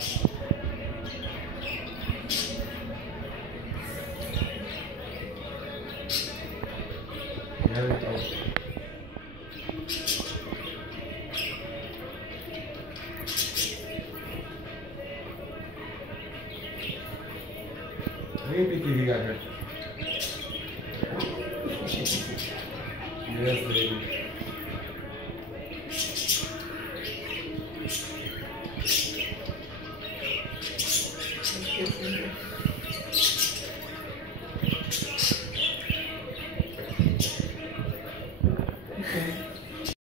There we go. Maybe TV got her. Yes, baby. Let's get some.